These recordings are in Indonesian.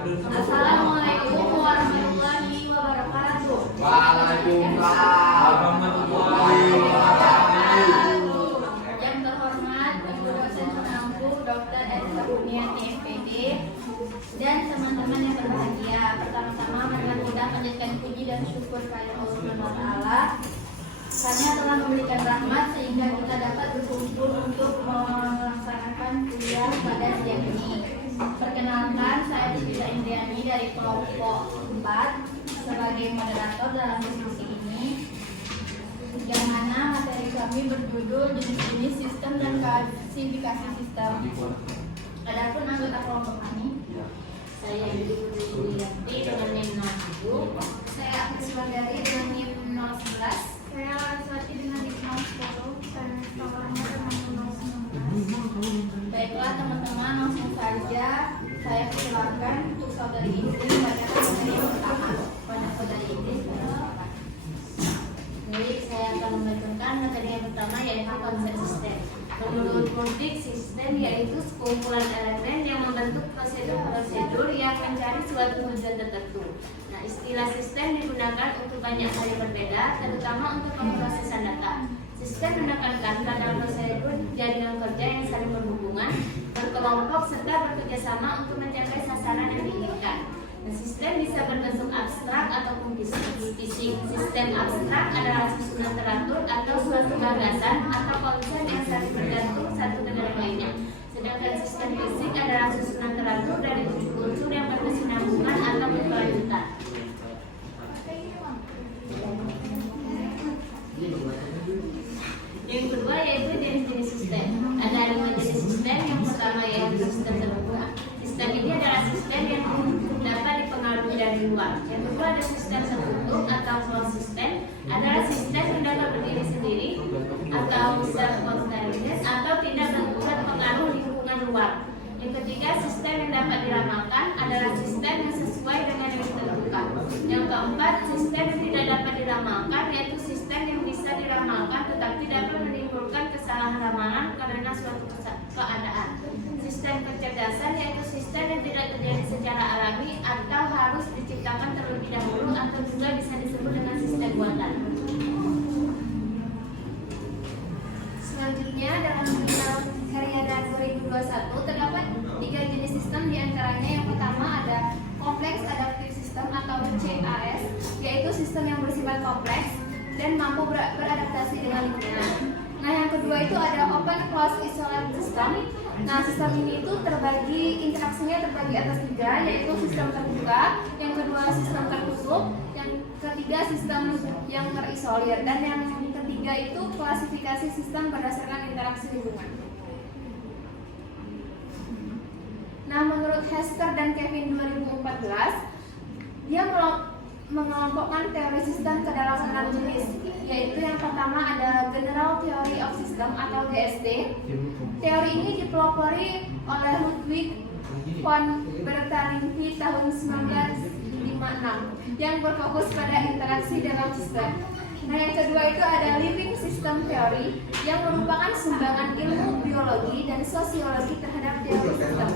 Assalamualaikum warahmatullahi wabarakatuh. Waalaikumsalam warahmatullahi wabarakatuh. Yang terhormat Ibu dosen pengampu Dr. Elsa Kurniati MPD dan teman-teman yang berbahagia. Pertama-tama marilah kita panjatkan puji dan syukur kepada Allah Subhanahu wa taala karena telah memberikan rahmat sehingga kita dapat berkumpul untuk melaksanakan kuliah pada siang ini. Perkenalkan, saya Citra Indriani dari kelompok 4 sebagai moderator dalam diskusi ini, yang mana materi kami berjudul jenis-jenis sistem dan klasifikasi sistem. Adapun anggota kelompok kami, saya Yudi Yulianti dengan NIM 07, saya Aktif Sulandari dengan NIM 011, saya Lariswati dengan NIM 010, dan nomornya dengan NIM 019. Baiklah teman-teman, langsung saja saya persilakan untuk saudari Indri membacakan materi yang pertama. Pada saudari Indri, jadi saya akan membacakan materi yang pertama, yaitu konsep sistem. Menurut Murphy, sistem yaitu sekumpulan elemen yang membentuk prosedur-prosedur yang mencari suatu tujuan tertentu. Nah, istilah sistem digunakan untuk banyak hal yang berbeda, terutama untuk pemrosesan data. Sistem menekankan pada prosedur jaringan kerja yang saling berhubungan, berkelompok serta bekerjasama untuk mencapai sasaran yang diinginkan. Nah, sistem bisa berbentuk abstrak ataupun fisik. Sistem abstrak adalah susunan teratur atau suatu gagasan atau konsep yang saling bergantung satu dengan yang lainnya. Sedangkan sistem fisik adalah susunan teratur dari unsur-unsur yang berkesinambungan atau berkelanjutan. Yang kedua yaitu jenis-jenis sistem. Ada 5 jenis sistem. Yang pertama yaitu sistem terbuka. Sistem ini adalah sistem yang dapat dipengaruhi dari luar. Yang kedua ada sistem tertutup atau closed system. Adalah sistem yang dapat berdiri sendiri atau self-contained atau tidak terpengaruh lingkungan luar. Yang ketiga, sistem yang dapat diramalkan adalah sistem yang sesuai dengan yang ditentukan. Yang keempat, sistem yang tidak dapat diramalkan yaitu sistem yang bisa diramalkan tetapi dapat menimbulkan kesalahan ramalan karena suatu keadaan. Sistem kecerdasan yaitu sistem yang tidak terjadi secara alami atau harus diciptakan terlebih dahulu atau juga bisa disebut dengan sistem buatan. Selanjutnya dalam jurnal Heriada 2021 terdapat 3 jenis sistem, diantaranya yang pertama ada kompleks adaptive system atau CAS, yaitu sistem yang bersifat kompleks dan mampu beradaptasi dengan lingkungan. Nah, yang kedua itu ada open closed isolate system. Nah, sistem ini itu interaksinya terbagi atas 3, yaitu sistem terbuka, yang kedua sistem tertutup, yang ketiga sistem yang terisolir, dan yang ketiga itu klasifikasi sistem berdasarkan interaksi lingkungan. Nah, menurut Hester dan Kevin 2014, dia mengelompokkan teori sistem ke dalam 6 jenis, yaitu yang pertama ada General Theory of System atau GST. Teori ini dipelopori oleh Ludwig von Bertalanffy tahun 1956 yang berfokus pada interaksi dalam sistem. Nah, yang kedua itu ada Living System Theory yang merupakan sumbangan ilmu biologi dan sosiologi terhadap teori sistem.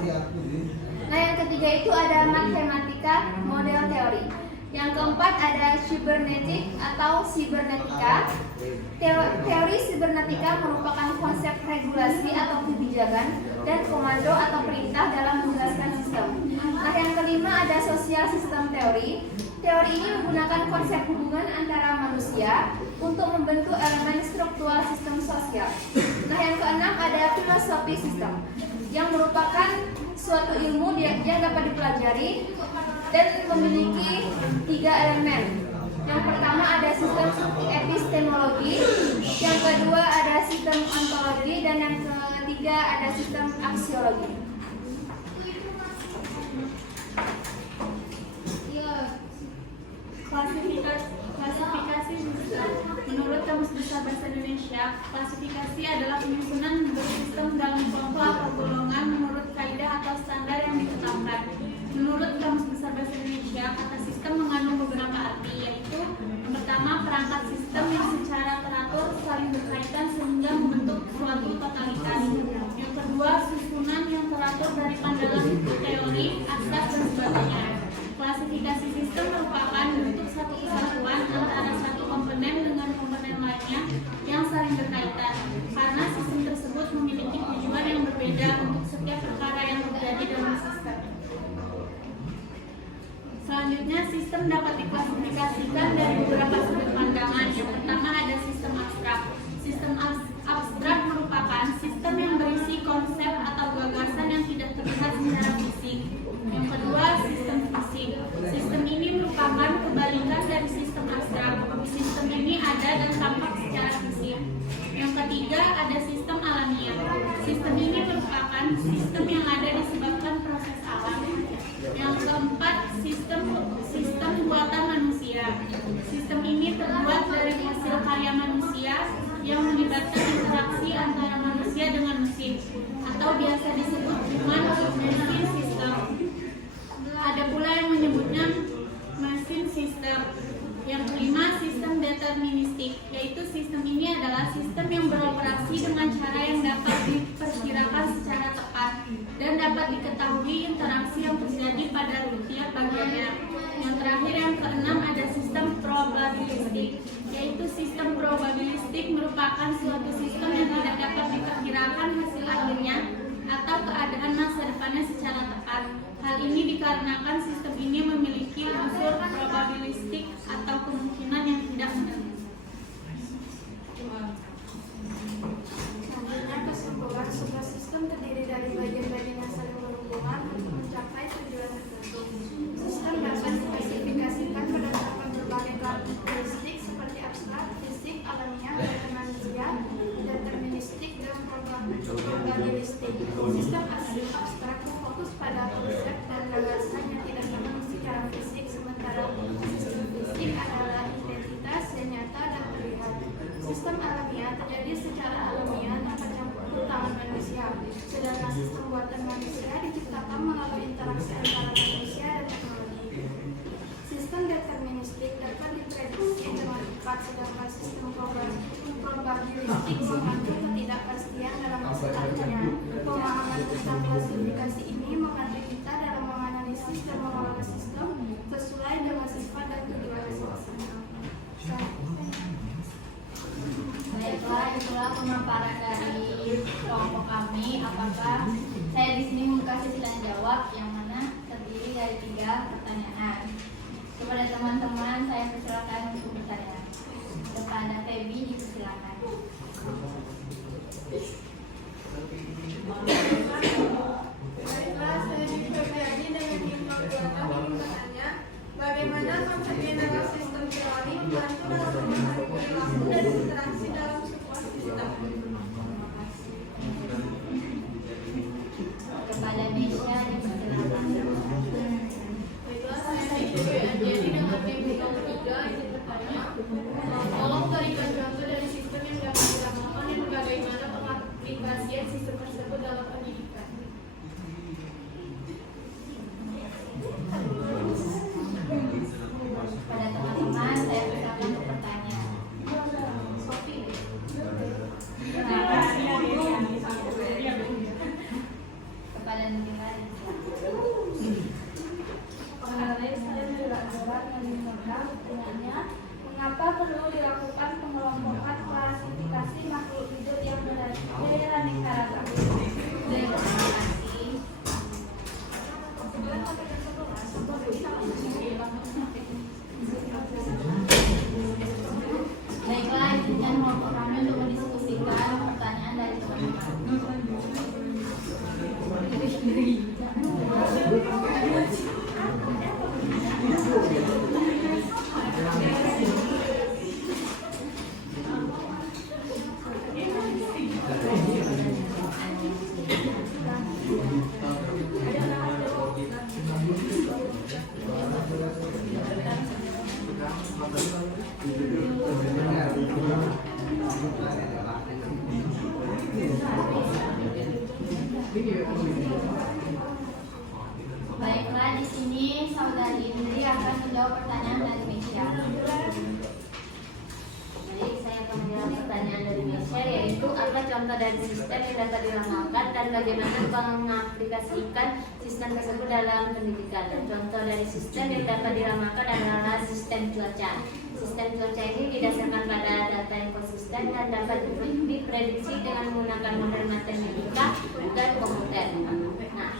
Nah, yang ketiga itu ada Matematika Model Theory. Yang keempat ada Cybernetic atau Cybernetika. Teori Cybernetika merupakan konsep regulasi atau kebijakan dan komando atau perintah dalam menjelaskan sistem. Nah, yang kelima ada Social System Theory. Teori ini menggunakan konsep hubungan antara manusia untuk membentuk elemen struktural sistem sosial. Nah, yang keenam ada Filosofi Sistem yang merupakan suatu ilmu yang dapat dipelajari dan memiliki 3 elemen. Yang pertama ada sistem epistemologi, yang kedua ada sistem ontologi, dan yang ketiga ada sistem aksiologi. Klasifikasi sistem. Menurut Kamus Besar Bahasa Indonesia, klasifikasi adalah penyusunan bersistem dalam kelompok atau golongan menurut kaidah atau standar yang ditetapkan. Menurut Kamus Besar Bahasa Indonesia, kata sistem mengandung beberapa arti, yaitu yang pertama perangkat sistem yang secara teratur saling berkaitan sehingga membentuk suatu totalitas. Yang kedua, susunan yang teratur dari pandangan teori, asas dan sebagainya. sebagainya. Klasifikasi sistem merupakan bentuk satu kesatuan antara satu komponen dengan komponen lainnya yang saling berkaitan, karena sistem tersebut memiliki tujuan yang berbeda untuk setiap perkara yang terjadi dalam sistem. Selanjutnya, sistem dapat diklasifikasikan dari beberapa sudut pandangan. Yang pertama ada sistem abstrak. Sistem abstrak merupakan sistem yang berisi konsep atau gagasan yang tidak terlihat secara fisik. Yang kedua, sistem fisik. Sistem ini merupakan kebalikan dari sistem abstrak. Sistem ini ada dan tampak secara fisik. Yang ketiga, ada sistem alamiah. Sistem ini merupakan sistem yang ada disebabkan proses alam. Yang keempat, sistem buatan manusia. Sistem ini terbuat dari hasil karya manusia yang melibatkan interaksi antara manusia dengan mesin, atau biasa disebut human-machine system. Ada pula yang menyebutnya machine system. Yang kelima, sistem deterministik, yaitu sistem ini adalah sistem yang beroperasi dengan cara yang dapat diperkirakan secara tepat dan dapat diketahui interaksi yang terjadi pada tiap bagiannya. Yang terakhir, yang keenam, ada sistem probabilistik, yaitu sistem probabilistik merupakan suatu sistem yang tidak dapat diperkirakan hasil akhirnya atau keadaan masa depannya secara tepat. Hal ini dikarenakan sistem ini memiliki unsur probabilistik atau kemungkinan yang tidak menentu. Selanjutnya, kesimpulan, sebuah sistem terdiri dari bagian-bagian yang saling berhubungan untuk mencapai tujuan tertentu. Sistem dapat diklasifikasikan berdasarkan berbagai karakteristik seperti abstrak, fisik, alamiah, manusia, deterministik, dan probabilistik. Sistem abstrak fokus pada konsep dan gagasan yang tidak terpenuhi secara fisik, sementara sistem fisik adalah identitas yang nyata dan terlihat. Sistem alamiah terjadi secara alamiah tanpa campur tangan manusia, sedangkan sistem buatan manusia diciptakan melalui interaksi antara manusia dan teknologi. Sistem deterministik dapat diprediksi dengan tepat, sedangkan sistem probabilistik mengandung ketidakpastian dalam hasil akhirnya. Pemahaman tentang klasifikasi ini membantu kita dalam menganalisis dan mengelola sistem sesuai dengan sifat dan tujuan masing-masing. Baiklah, itulah pemaparan dari kelompok kami. Apakah saya di sini membuka sesi tanya jawab yang mana terdiri dari 3 pertanyaan. Kepada teman-teman saya persilakan untuk bertanya. Kepada Febi dipersilakan. Baiklah, saya Febriani dengan Hikmah Buatan ingin bertanya, bagaimana konsep general sistem teori membantu dalam memahami perilaku dan interaksi dalam sebuah sistem? Kepada Nesya dipersilakan. Baiklah, saya Febriani dengan Hikmah Buatan ingin bertanya, tolong berikan contoh dari sistem yang dapat diramalkan dan bagaimana pengaplikasian sistem tersebut dalam pendidikan. Kepada teman-teman saya persilakan untuk bertanya. Kepada Nila dipersilakan. Mengenai saya berat-berat yang pertanyaannya, mengapa perlu dilakukan pengelompokan klasifikasi makhluk hidup yang beraneka ragam? Terima kasih. Baiklah, izinkan kelompok kami untuk mendiskusikan pertanyaan dari teman-teman. Baiklah, di sini saudari Indri akan menjawab pertanyaan dari Misha. Jadi saya akan menjawab pertanyaan pertanyaan dari Mesya, yaitu apa contoh dari sistem yang dapat diramalkan dan bagaimana mengaplikasikan sistem tersebut dalam pendidikan. Dan contoh dari sistem yang dapat diramalkan adalah sistem cuaca. Sistem cuaca ini didasarkan pada data yang konsisten dan dapat diprediksi dengan menggunakan model matematika dan komputer. Nah,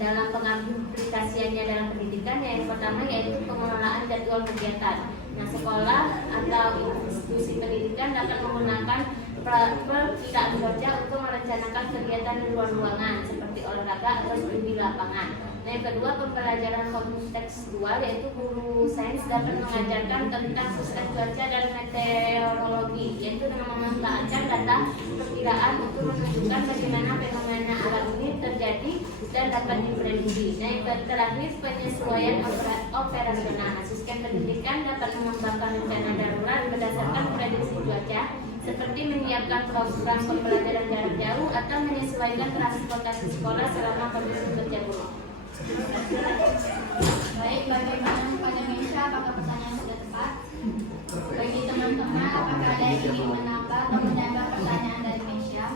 dalam pengaplikasiannya dalam pendidikan, yang pertama yaitu pengelolaan jadwal kegiatan. Nah, sekolah atau institusi pendidikan dapat menggunakan perkiraan cuaca untuk merencanakan kegiatan di luar ruangan seperti olahraga atau studi lapangan. Nah, yang kedua, pembelajaran kontekstual, yaitu guru sains dapat mengajarkan tentang sistem cuaca dan meteorologi, yaitu dengan memanfaatkan data perkiraan untuk menunjukkan bagaimana fenomena alam ini terjadi dan dapat diprediksi. Nah, yang terakhir, penyesuaian operasional. Sistem pendidikan dapat mengembangkan rencana darurat berdasarkan prediksi cuaca, seperti menyiapkan program pembelajaran jarak jauh atau menyesuaikan transportasi sekolah selama kondisi cuaca buruk. Baik, bagaimana pada Mesya, apakah pertanyaan sudah tepat? Bagi teman-teman, apakah ada yang ingin menambah atau menambah pertanyaan dari Mesya?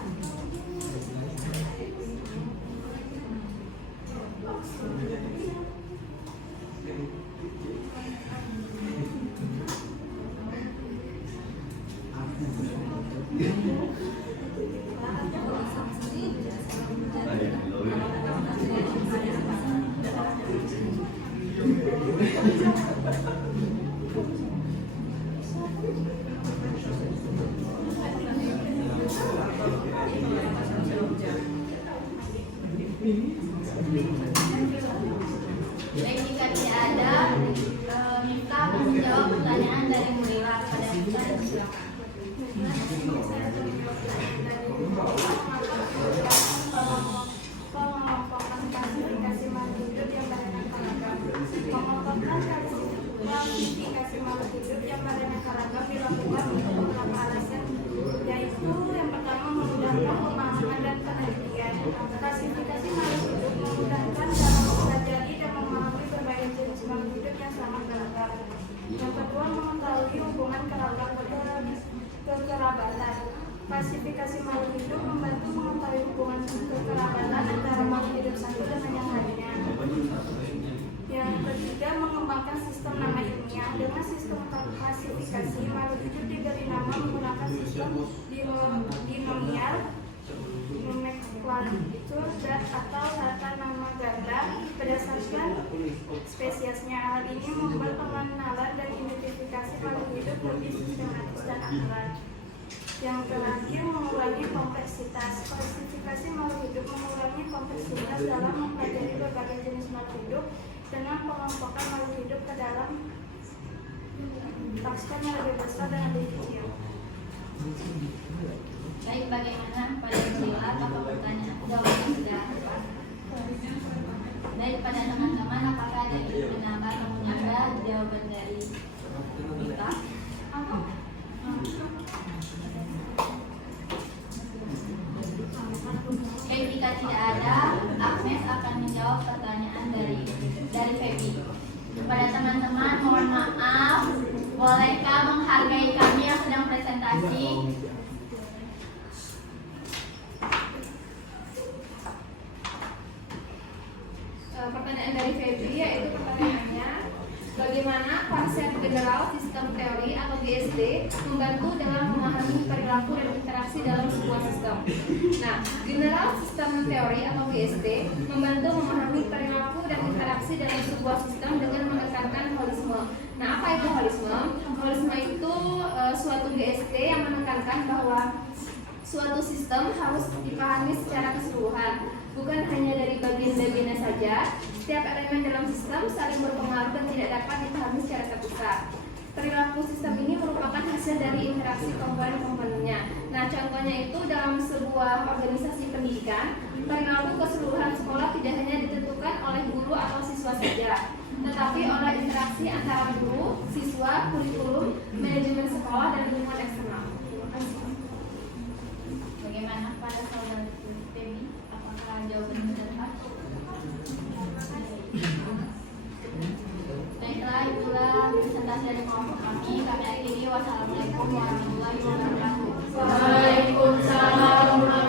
Baik, jika tidak ada, Mifta akan menjawab pertanyaan dari Murila kepada Mifta. Silakan. Pengelompokan klasifikasi makhluk hidup yang beraneka ragam. Pengelompokan klasifikasi makhluk hidup yang beraneka ragam dilakukan untuk beberapa alasan, yaitu yang pertama memudahkan pemahaman dan penelitian. Klasifikasi makhluk hidup memudahkan dalam mempelajari dan memahami berbagai jenis makhluk hidup yang sangat beragam. Yang kedua, mengetahui hubungan kekerabatan. Klasifikasi makhluk hidup membantu mengetahui hubungan kekerabatan antara makhluk hidup satu dengan yang lainnya. Yang ketiga, mengembangkan sistem nama ilmiah. Dengan sistem klasifikasi, makhluk hidup diberi nama menggunakan sistem binomial, nomenklatur, atau tata nama ganda berdasarkan spesiesnya. Hal ini membuat pengenalan dan identifikasi makhluk hidup lebih sistematis dan akurat. Yang terakhir, mengurangi kompleksitas. Klasifikasi makhluk hidup mengurangi kompleksitas dalam mempelajari berbagai jenis makhluk hidup dengan pengelompokan makhluk hidup ke dalam takson yang lebih besar dan lebih kecil. Baik, bagaimana pada Murila, apakah pertanyaan jawaban sudah tepat? Baik, pada teman-teman, apakah ada yang ingin menambah atau menambah jawaban dari Mifta? Oke, jika tidak ada, Agnes akan menjawab pertanyaan dari Feby. Kepada teman-teman, mohon maaf, bolehkah menghargai kami yang sedang presentasi? Pertanyaan dari Febri, yaitu pertanyaannya, bagaimana konsep general sistem teori atau GSD membantu dalam memahami perilaku dan interaksi dalam sebuah sistem. Nah, general sistem teori atau GSD membantu memahami perilaku dan interaksi dalam sebuah sistem dengan menekankan holisme. Nah, apa itu holisme? Holisme itu suatu GSD yang menekankan bahwa suatu sistem harus dipahami secara keseluruhan, bukan hanya dari bagian-bagiannya saja. Setiap elemen dalam sistem saling berpengaruh dan tidak dapat dipahami secara terpisah. Perilaku sistem ini merupakan hasil dari interaksi komponen-komponennya. Nah, contohnya itu dalam sebuah organisasi pendidikan, perilaku keseluruhan sekolah tidak hanya ditentukan oleh guru atau siswa saja, tetapi oleh interaksi antara guru, siswa, kurikulum, manajemen sekolah, dan lingkungan eksternal. Terima kasih. Bagaimana pada saudara Feby, apakah jawaban sudah tepat? Baiklah, itulah presentasi dari kelompok kami. Kami akhiri. Wassalamualaikum warahmatullahi wabarakatuh. Waalaikumsalam warahmatullahi